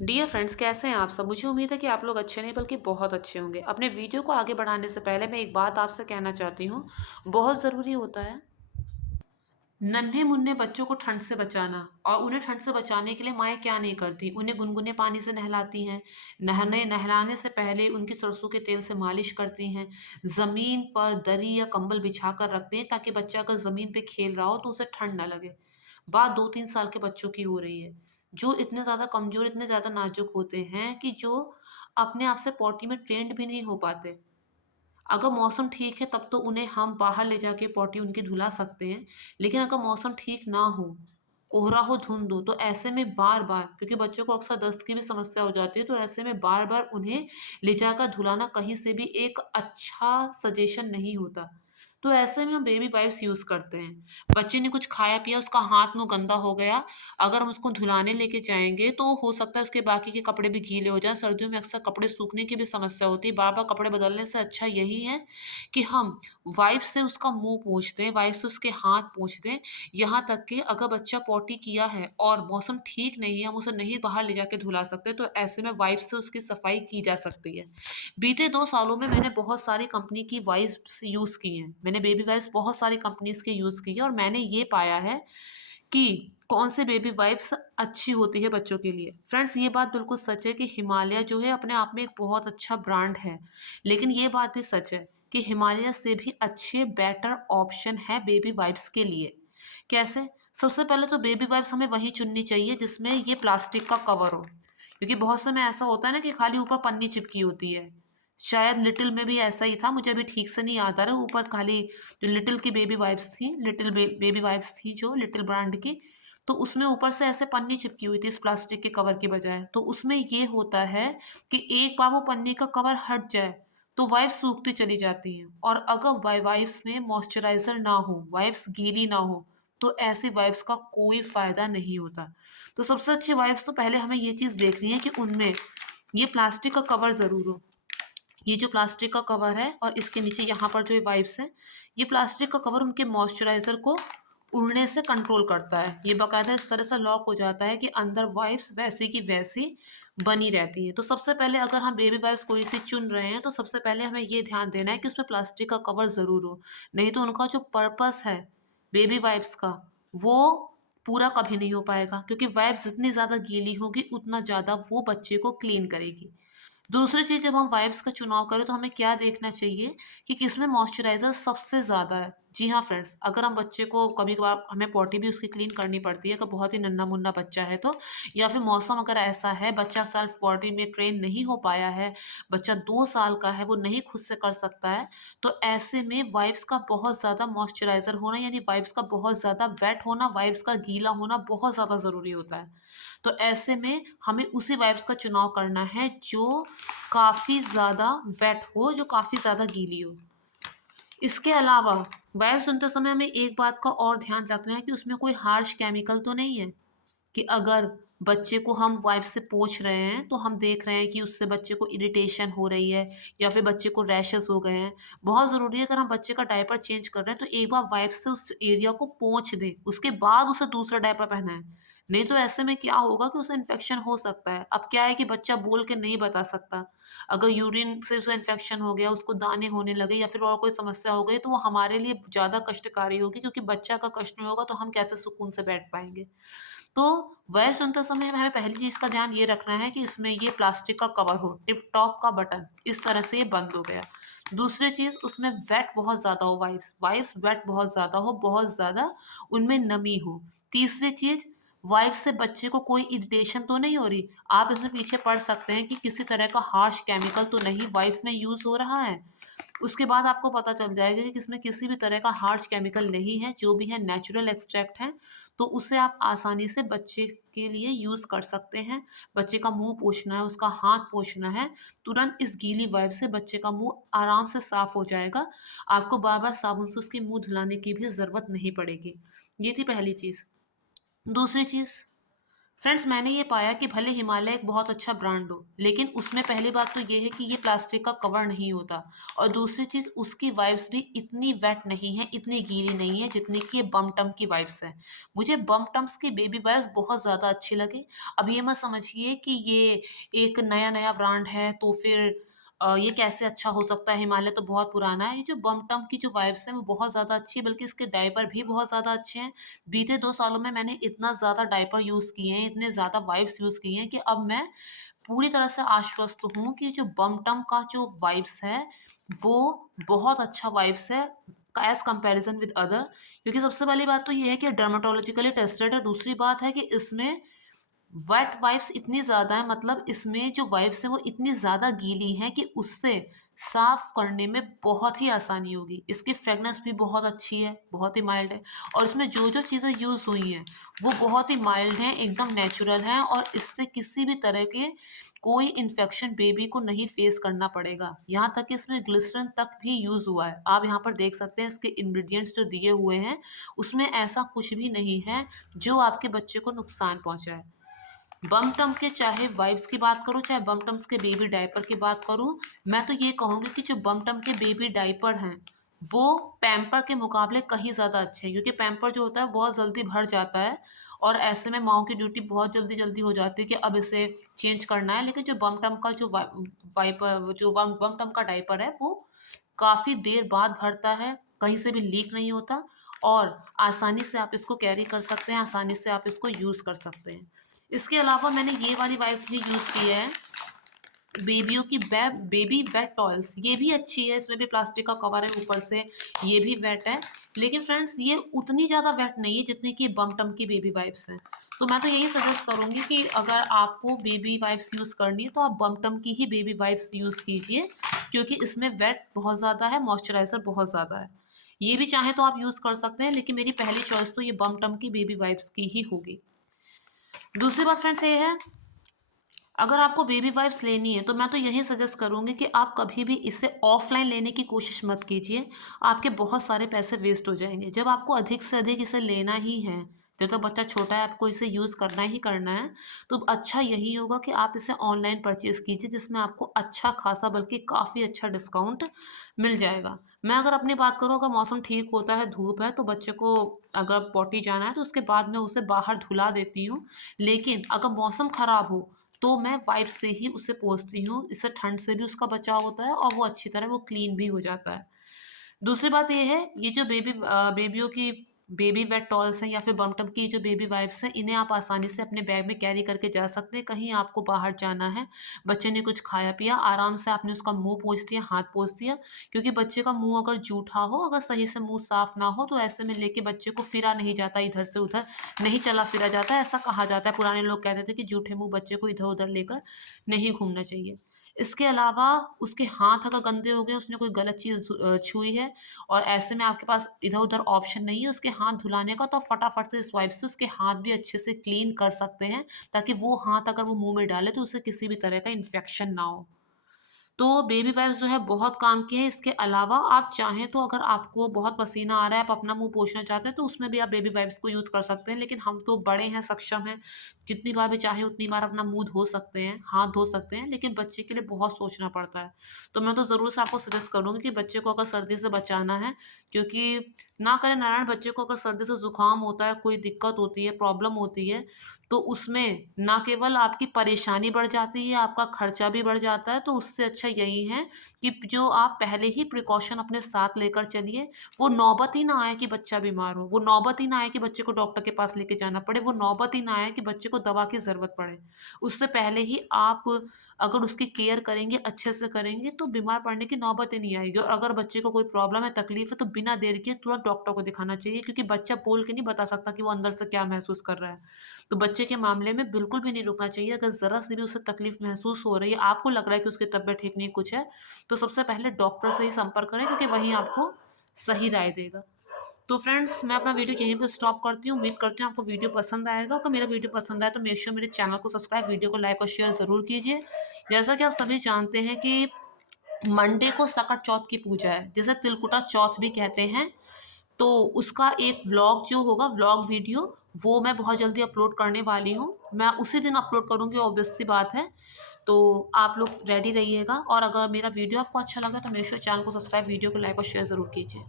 Dear friends, कैसे हैं आप सब? मुझे उम्मीद है कि आप लोग अच्छे नहीं बल्कि बहुत अच्छे होंगे। अपने वीडियो को आगे बढ़ाने से पहले मैं एक बात आपसे कहना चाहती हूँ। बहुत ज़रूरी होता है नन्हे-मुन्ने बच्चों को ठंड से बचाना। और उन्हें ठंड से बचाने के लिए माएँ क्या नहीं करती, उन्हें गुनगुने पानी से नहलाती हैं, नहलाने से पहले उनकी सरसों के तेल से मालिश करती हैं, ज़मीन पर दरी या कंबल बिछाकर रखते हैं ताकि बच्चा अगर ज़मीन पे खेल रहा हो तो उसे ठंड ना लगे। बात 2-3 साल के बच्चों की हो रही है, जो इतने ज़्यादा कमज़ोर, इतने ज़्यादा नाज़ुक होते हैं कि जो अपने आप से पॉटी में ट्रेंड भी नहीं हो पाते। अगर मौसम ठीक है तब तो उन्हें हम बाहर ले जाके पॉटी उनकी धुला सकते हैं, लेकिन अगर मौसम ठीक ना हो, कोहरा हो, धुंध हो, तो ऐसे में बार-बार, क्योंकि बच्चों को अक्सर दस्त की भी समस्या हो जाती है, तो ऐसे में बार-बार उन्हें ले जाकर धुलाना कहीं से भी एक अच्छा सजेशन नहीं होता। तो ऐसे में हम बेबी वाइप्स यूज़ करते हैं। बच्चे ने कुछ खाया-पिया, उसका हाथ-मुँह गंदा हो गया, अगर हम उसको धुलाने लेके जाएँगे तो हो सकता है उसके बाकी के कपड़े भी गीले हो जाएँ। सर्दियों में अक्सर कपड़े सूखने की भी समस्या होती है। बार-बार कपड़े बदलने से अच्छा यही है कि हम वाइप से उसका मुँह पोंछ दें, वाइप से उसके हाथ पोंछ दें। यहाँ तक कि अगर बच्चा पॉटी किया है और मौसम ठीक नहीं है, हम उसे नहीं बाहर ले जाके धुला सकते, तो ऐसे में वाइप से उसकी सफाई की जा सकती है। बीते 2 सालों में मैंने बहुत सारी कंपनी की वाइप्स यूज़ की हैं। मैंने बेबी वाइप्स बहुत सारी कंपनीज़ की यूज़ की है और मैंने ये पाया है कि कौन से बेबी वाइप्स अच्छी होती है बच्चों के लिए। फ्रेंड्स, ये बात बिल्कुल सच है कि हिमालय जो है अपने आप में एक बहुत अच्छा ब्रांड है। लेकिन ये बात भी सच है कि हिमालय से भी अच्छे बेटर ऑप्शन है बेबी वाइप्स के लिए। कैसे? सबसे पहले तो बेबी वाइप्स हमें वही चुननी चाहिए जिसमें ये प्लास्टिक का कवर हो। क्योंकि बहुत समय ऐसा होता है ना कि खाली ऊपर पन्नी चिपकी होती है। शायद लिटिल में भी ऐसा ही था, मुझे अभी ठीक से नहीं याद आ रहा, ऊपर खाली जो लिटिल की बेबी वाइप्स थी, लिटिल बेबी वाइप्स थी जो लिटिल ब्रांड की, तो उसमें ऊपर से ऐसे पन्नी चिपकी हुई थी इस प्लास्टिक के कवर की बजाय। तो उसमें ये होता है कि एक बार वो पन्नी का कवर हट जाए, तो वाइप्स सूखती चली जाती हैं और अगर वाइप्स में मॉइस्चराइज़र ना हो, वाइप्स गीली ना हो, तो ऐसी वाइप्स का कोई फ़ायदा नहीं होता। तो सबसे अच्छी वाइप्स तो पहले हमें ये चीज़ देखनी है कि उनमें ये प्लास्टिक का कवर ज़रूर हो। ये जो प्लास्टिक का कवर है और इसके नीचे यहाँ पर जो ये वाइप्स हैं, ये प्लास्टिक का कवर उनके मॉइस्चराइज़र को उड़ने से कंट्रोल करता है। ये बाकायदा इस तरह से लॉक हो जाता है कि अंदर वाइप्स वैसी की वैसी बनी रहती हैं। तो सबसे पहले अगर हम बेबी वाइप्स कोई-सी चुन रहे हैं, तो सबसे पहले हमें ये ध्यान देना है कि उसमें प्लास्टिक का कवर ज़रूर हो। नहीं तो उनका जो पर्पस है बेबी वाइप्स का, वो पूरा कभी नहीं हो पाएगा क्योंकि वाइप्स जितनी ज़्यादा गीली होगी, उतना ज़्यादा वो बच्चे को क्लीन करेगी। दूसरी चीज़, जब हम वाइप्स का चुनाव करें तो हमें क्या देखना चाहिए कि किसमें मॉइस्चराइज़र सबसे ज़्यादा है। जी हाँ फ्रेंड्स, अगर हम बच्चे को कभी-कभार हमें पॉटी भी उसकी क्लीन करनी पड़ती है, अगर बहुत ही नन्हा-मुन्ना बच्चा है तो, या फिर मौसम अगर ऐसा है बच्चा सेल्फ पॉटी में ट्रेन नहीं हो पाया है, बच्चा 2 साल का है, वो नहीं खुद से कर सकता है, तो ऐसे में वाइप्स का बहुत ज़्यादा मॉइस्चराइज़र होना यानी वाइप्स का बहुत ज़्यादा वेट होना, वाइप्स का गीला होना बहुत ज़्यादा ज़रूरी होता है। तो ऐसे में हमें उसी वाइप्स का चुनाव करना है जो काफ़ी ज़्यादा वेट हो, जो काफ़ी ज़्यादा गीली हो। इसके अलावा वाइप्स चुनते समय हमें एक बात का और ध्यान रखना है कि उसमें कोई हार्श केमिकल तो नहीं है, कि अगर बच्चे को हम वाइप से पोंछ रहे हैं, तो हम देख रहे हैं कि उससे बच्चे को इरिटेशन हो रही है या फिर बच्चे को रैशेज़ हो गए हैं। बहुत ज़रूरी है, अगर हम बच्चे का डायपर चेंज कर रहे हैं, तो एक बार वाइप से उस एरिया को पोंछ दें, उसके बाद उसे दूसरा डायपर पहनाएँ। नहीं तो ऐसे में क्या होगा कि उसे इन्फेक्शन हो सकता है। अब क्या है कि बच्चा बोल के नहीं बता सकता। अगर यूरिन से उसे इन्फेक्शन हो गया, उसको दाने होने लगे या फिर और कोई समस्या हो गई, तो वो हमारे लिए ज़्यादा कष्टकारी होगी, क्योंकि बच्चा का कष्ट नहीं होगा, तो हम कैसे सुकून से बैठ पाएँगे। तो वह सुनते समय हमें पहली चीज़ का ध्यान ये रखना है कि इसमें ये प्लास्टिक का कवर हो, टिप टॉप का बटन, इस तरह से ये बंद हो गया। दूसरी चीज़, उसमें वेट बहुत ज़्यादा हो, वाइप्स वाइप्स वेट बहुत ज़्यादा हो, बहुत ज़्यादा उनमें नमी हो। तीसरी चीज़, वाइप्स से बच्चे को कोई इरिटेशन तो नहीं हो रही। आप इसमें पीछे पढ़ सकते हैं कि किसी तरह का हार्श केमिकल तो नहीं वाइप्स में यूज़ हो रहा है। उसके बाद आपको पता चल जाएगा कि इसमें किसी भी तरह का हार्श केमिकल नहीं है, जो भी है नेचुरल एक्सट्रैक्ट है, तो उसे आप आसानी से बच्चे के लिए यूज़ कर सकते हैं। बच्चे का मुँह पोंछना है, उसका हाथ पोंछना है, तुरंत इस गीली वाइप से बच्चे का मुँह आराम से साफ हो जाएगा। आपको बार-बार साबुन से उसके मुँह धुलाने की भी ज़रूरत नहीं पड़ेगी। ये थी पहली चीज़। दूसरी चीज़, फ्रेंड्स, मैंने ये पाया कि भले हिमालय एक बहुत अच्छा ब्रांड हो, लेकिन उसमें पहली बात तो ये है कि ये प्लास्टिक का कवर नहीं होता, और दूसरी चीज़ उसकी वाइब्स भी इतनी वेट नहीं है, इतनी गीली नहीं है जितनी कि ये बम टम की वाइब्स है। मुझे बम टम्स की बेबी वाइब्स बहुत ज़्यादा अच्छी लगी। अब ये मत समझिए कि ये एक नया-नया ब्रांड है तो फिर ये कैसे अच्छा हो सकता है, हिमालय तो बहुत पुराना है। ये जो बम टम की जो वाइब्स हैं वो बहुत ज़्यादा अच्छी है, बल्कि इसके डायपर भी बहुत ज़्यादा अच्छे हैं। बीते 2 सालों में मैंने इतना ज़्यादा डायपर यूज़ किए हैं, इतने ज़्यादा वाइप्स यूज़ किए हैं कि अब मैं पूरी तरह से आश्वस्त हूँ कि जो बम-टम का जो वाइब्स है, वो बहुत अच्छा वाइब्स है एज़ कंपैरिज़न विद अदर। क्योंकि सबसे पहली बात तो ये है कि डर्मेटोलॉजिकली टेस्टेड है, दूसरी बात है कि इसमें वेट वाइप्स इतनी ज़्यादा है, मतलब इसमें जो वाइप्स हैं वो इतनी ज़्यादा गीली हैं कि उससे साफ़ करने में बहुत ही आसानी होगी। इसकी फ्रेगनेंस भी बहुत अच्छी है, बहुत ही माइल्ड है, और इसमें जो-जो चीज़ें यूज़ हुई हैं, वो बहुत ही माइल्ड हैं, एकदम नेचुरल हैं, और इससे किसी भी तरह के कोई इन्फेक्शन बेबी को नहीं फेस करना पड़ेगा। यहाँ तक कि इसमें ग्लिसरीन तक भी यूज़ हुआ है। आप यहाँ पर देख सकते हैं इसके इंग्रीडिएंट्स जो दिए हुए हैं, उसमें ऐसा कुछ भी नहीं है जो आपके बच्चे को नुकसान पहुँचाए। बम टम के चाहे वाइब्स की बात करूँ, चाहे बम टम्स के बेबी डायपर की बात करूँ, मैं तो ये कहूँगी कि जो बम टम के बेबी डायपर हैं, वो पैम्पर के मुकाबले कहीं ज़्यादा अच्छे हैं, क्योंकि पैम्पर जो होता है बहुत जल्दी भर जाता है, और ऐसे में माँओं की ड्यूटी बहुत जल्दी-जल्दी हो जाती है कि अब इसे चेंज करना है। लेकिन जो बम टम का जो वाइपर जो बम बम टम का डायपर है, वो काफ़ी देर बाद भरता है, कहीं से भी लीक नहीं होता, और आसानी से आप इसको कैरी कर सकते हैं, आसानी से आप इसको यूज़ कर सकते हैं। इसके अलावा मैंने ये वाली वाइप्स भी यूज़ की है, बेबियों की बेबी वेट टॉयल्स, ये भी अच्छी है, इसमें भी प्लास्टिक का कवर है ऊपर से, ये भी वेट है। लेकिन फ्रेंड्स, ये उतनी ज़्यादा वेट नहीं है जितनी कि बम टम की बेबी वाइप्स हैं। तो मैं तो यही सजेस्ट करूँगी कि अगर आपको बेबी वाइप्स यूज़ करनी है तो आप बम टम की ही बेबी वाइप्स यूज़ कीजिए, क्योंकि इसमें वेट बहुत ज़्यादा है, मॉइस्चराइज़र बहुत ज़्यादा है। ये भी चाहें तो आप यूज़ कर सकते हैं, लेकिन मेरी पहली चॉइस तो ये बम टम की बेबी वाइप्स की ही होगी। दूसरी बात फ्रेंड्स ये है, अगर आपको बेबी वाइप्स लेनी है तो मैं तो यही सजेस्ट करूँगी कि आप कभी भी इसे ऑफ़लाइन लेने की कोशिश मत कीजिए। आपके बहुत सारे पैसे वेस्ट हो जाएँगे। जब आपको अधिक से अधिक इसे लेना ही है, जब तक बच्चा छोटा है आपको इसे यूज़ करना ही करना है, तो अच्छा यही होगा कि आप इसे ऑनलाइन परचेज़ कीजिए, जिसमें आपको अच्छा खासा, बल्कि काफ़ी अच्छा डिस्काउंट मिल जाएगा। मैं अगर अपनी बात करूँ, अगर मौसम ठीक होता है, धूप है, तो बच्चे को अगर पॉटी जाना है तो उसके बाद मैं उसे बाहर धुला देती हूँ। लेकिन अगर मौसम ख़राब हो तो मैं वाइप से ही उसे पोंछती हूँ, इससे ठंड से भी उसका बचाव होता है और वो अच्छी तरह वो क्लीन भी हो जाता है। दूसरी बात ये है, ये जो बेबियों की बेबी वेट टॉयल्स हैं या फिर बम-टम की जो बेबी वाइप्स हैं, इन्हें आप आसानी से अपने बैग में कैरी करके जा सकते हैं। कहीं आपको बाहर जाना है, बच्चे ने कुछ खाया-पिया, आराम से आपने उसका मुँह पोंछ दिया, हाथ पोंछ दिया, क्योंकि बच्चे का मुँह अगर जूठा हो, अगर सही से मुँह साफ ना हो, तो ऐसे में लेके बच्चे को फिरा नहीं जाता इधर से उधर, नहीं चला-फिरा जाता है, ऐसा कहा जाता है। पुराने लोग कहते थे कि जूठे मुँह बच्चे को इधर-उधर लेकर नहीं घूमना चाहिए। इसके अलावा उसके हाथ अगर गंदे हो गए, उसने कोई गलत चीज़ छुई है, और ऐसे में आपके पास इधर-उधर ऑप्शन नहीं है उसके हाथ धुलाने का, तो आप फटाफट से स्वाइप से उसके हाथ भी अच्छे से क्लीन कर सकते हैं, ताकि वो हाथ अगर वो मुँह में डाले तो उसे किसी भी तरह का इन्फेक्शन ना हो। तो बेबी वाइप्स जो है बहुत काम की है। इसके अलावा आप चाहें तो, अगर आपको बहुत पसीना आ रहा है, आप अपना मुँह पोंछना चाहते हैं, तो उसमें भी आप बेबी वाइप्स को यूज़ कर सकते हैं। लेकिन हम तो बड़े हैं, सक्षम हैं, जितनी बार भी चाहें उतनी बार अपना मुँह धो सकते हैं, हाथ धो सकते हैं, लेकिन बच्चे के लिए बहुत सोचना पड़ता है। तो मैं तो ज़रूर से आपको सजेस्ट करूँगी कि बच्चे को अगर सर्दी से बचाना है, क्योंकि ना करे नारायण, बच्चे को अगर सर्दी से ज़ुकाम होता है, कोई दिक्कत होती है, प्रॉब्लम होती है, तो उसमें ना केवल आपकी परेशानी बढ़ जाती है, आपका खर्चा भी बढ़ जाता है। तो उससे अच्छा यही है कि जो आप पहले ही प्रिकॉशन अपने साथ लेकर चलिए, वो नौबत ही ना आए कि बच्चा बीमार हो, वो नौबत ही ना आए कि बच्चे को डॉक्टर के पास लेके जाना पड़े, वो नौबत ही ना आए कि बच्चे को दवा की ज़रूरत पड़े। उससे पहले ही आप अगर उसकी केयर करेंगे, अच्छे से करेंगे, तो बीमार पड़ने की नौबत ही नहीं आएगी। और अगर बच्चे को कोई प्रॉब्लम है, तकलीफ है, तो बिना देर किए तुरंत डॉक्टर को दिखाना चाहिए, क्योंकि बच्चा बोल के नहीं बता सकता कि वो अंदर से क्या महसूस कर रहा है। तो बच्चे के मामले में बिल्कुल भी नहीं रुकना चाहिए। अगर ज़रा-सी भी उसे तकलीफ़ महसूस हो रही है, आपको लग रहा है कि उसकी तबीयत ठीक नहीं, कुछ है, तो सबसे पहले डॉक्टर से ही संपर्क करें, क्योंकि वही आपको सही राय देगा। तो फ्रेंड्स, मैं अपना वीडियो यहीं पे स्टॉप करती हूँ। उम्मीद करती हूँ आपको वीडियो पसंद आएगा। अगर मेरा वीडियो पसंद आए तो मेक श्योर मेरे चैनल को सब्सक्राइब, वीडियो को लाइक और शेयर ज़रूर कीजिए। जैसा कि आप सभी जानते हैं कि मंडे को सकट चौथ की पूजा है, जिसे तिलकुटा चौथ भी कहते हैं। तो उसका एक व्लॉग जो होगा, व्लॉग वीडियो, वो मैं बहुत जल्दी अपलोड करने वाली हूँ। मैं उसी दिन अपलोड करूँगी, ऑब्वियस सी बात है। तो आप लोग रेडी रहिएगा, और अगर मेरा वीडियो आपको अच्छा लगा तो मेक श्योर चैनल को सब्सक्राइब, वीडियो को लाइक और शेयर ज़रूर कीजिए।